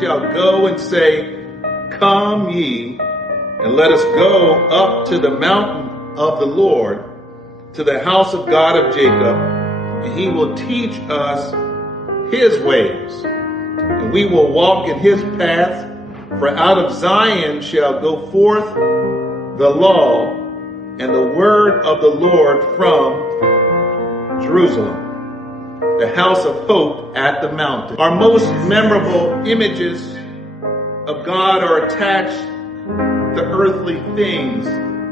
shall go and say, Come ye, and let us go up to the mountain of the Lord, to the house of God of Jacob, and he will teach us his ways, and we will walk in his paths. For out of Zion shall go forth the law and the word of the Lord from Jerusalem, the house of hope at the mountain. Our most memorable images of God are attached to earthly things,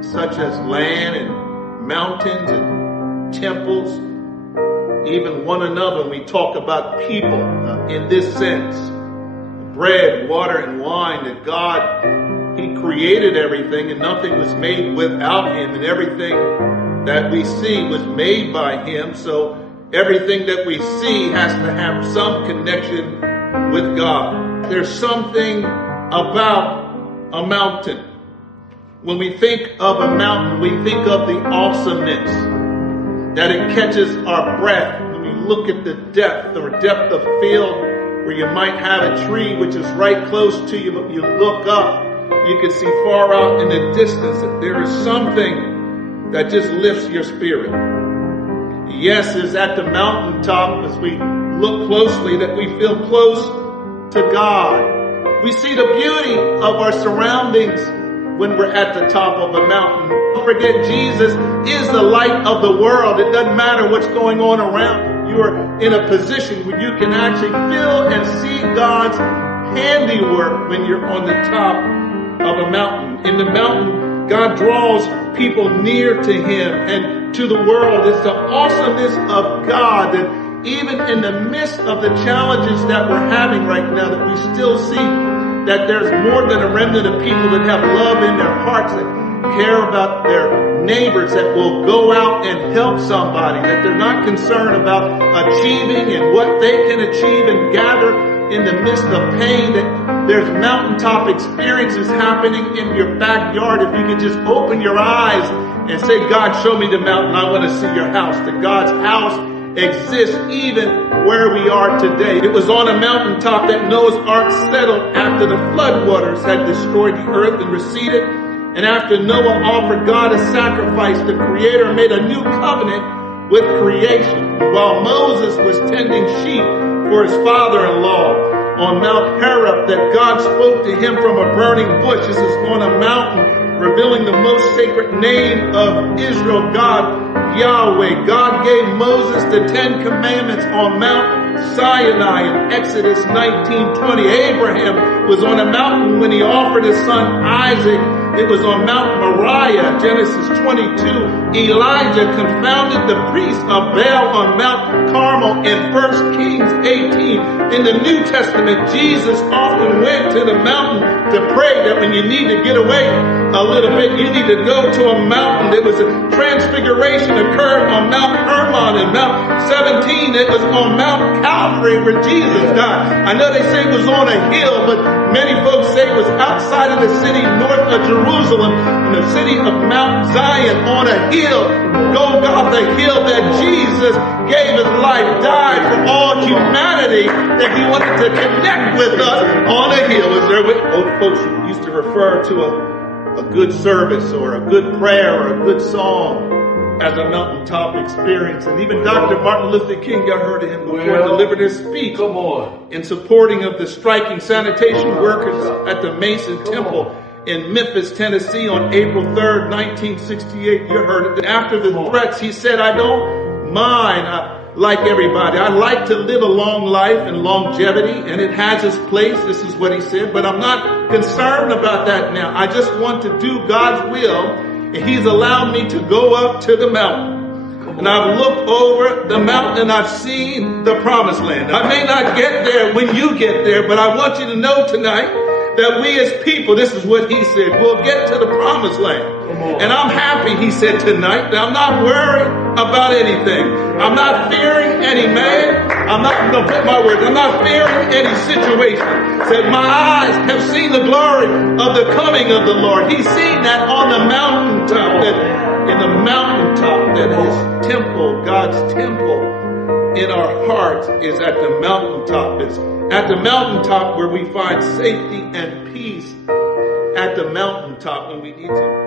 such as land and mountains and temples, even one another. When we talk about people in this sense, bread, water, and wine, that God, he created everything and nothing was made without him, and everything that we see was made by him. So everything that we see has to have some connection with God. There's something about a mountain. When we think of a mountain, we think of the awesomeness, that it catches our breath. When we look at the depth of field, where you might have a tree which is right close to you, but you look up, you can see far out in the distance that there is something that just lifts your spirit. Yes, it's at the mountaintop, as we look closely, that we feel close to God. We see the beauty of our surroundings when we're at the top of a mountain. Don't forget, Jesus is the light of the world. It doesn't matter what's going on around you. You are in a position where you can actually feel and see God's handiwork when you're on the top of a mountain. In the mountain, God draws people near to him and to the world. It's the awesomeness of God that even in the midst of the challenges that we're having right now, that we still see that there's more than a remnant of people that have love in their hearts, that care about their neighbors, that will go out and help somebody, that they're not concerned about achieving and what they can achieve and gather in the midst of pain, that there's mountaintop experiences happening in your backyard. If you can just open your eyes and say, God, show me the mountain. I want to see your house. That God's house exists even where we are today. It was on a mountaintop that Noah's ark settled after the floodwaters had destroyed the earth and receded. And after Noah offered God a sacrifice, the Creator made a new covenant with creation. While Moses was tending sheep for his father-in-law on Mount Horeb, that God spoke to him from a burning bush. This is on a mountain, revealing the most sacred name of Israel, God, Yahweh. God gave Moses the 10 Commandments on Mount Sinai in Exodus 19:20. Abraham was on a mountain when he offered his son Isaac. It was on Mount Moriah, Genesis 22. Elijah confounded the priests of Baal on Mount Carmel in 1 Kings 18. In the New Testament, Jesus often went to the mountain to pray, that when you need to get away a little bit, you need to go to a mountain. There was a transfiguration occurred on Mount Hermon and Mount 17. It was on Mount Calvary where Jesus died. I know they say it was on a hill, but many folks say it was outside of the city, north of Jerusalem, in the city of Mount Zion, on a hill, Golgotha hill, that Jesus gave his life, died for all humanity, that he wanted to connect with us on a hill. Is there old folks who used to refer to a good service or a good prayer or a good song as a mountaintop experience? And even Dr. Martin Luther King, y'all heard of him before, delivered his speech in supporting of the striking sanitation workers at the Mason Temple in Memphis, Tennessee on April 3rd, 1968. You heard it. After the threats, he said, I don't mind. Like everybody, I like to live a long life and longevity, and it has its place. This is what he said, but I'm not concerned about that now. I just want to do God's will, and he's allowed me to go up to the mountain. And I've looked over the mountain and I've seen the promised land. I may not get there when you get there, but I want you to know tonight that we as people, this is what he said, we'll get to the promised land. And I'm happy, he said tonight, that I'm not worried about anything. I'm not fearing any man. I'm not going to put my words. I'm not fearing any situation. Said my eyes have seen the glory of the coming of the Lord. He's seen that on the mountaintop, that in the mountaintop, that his temple, God's temple in our hearts is at the mountaintop. It's At the mountaintop where we find safety and peace. At the mountaintop when we need to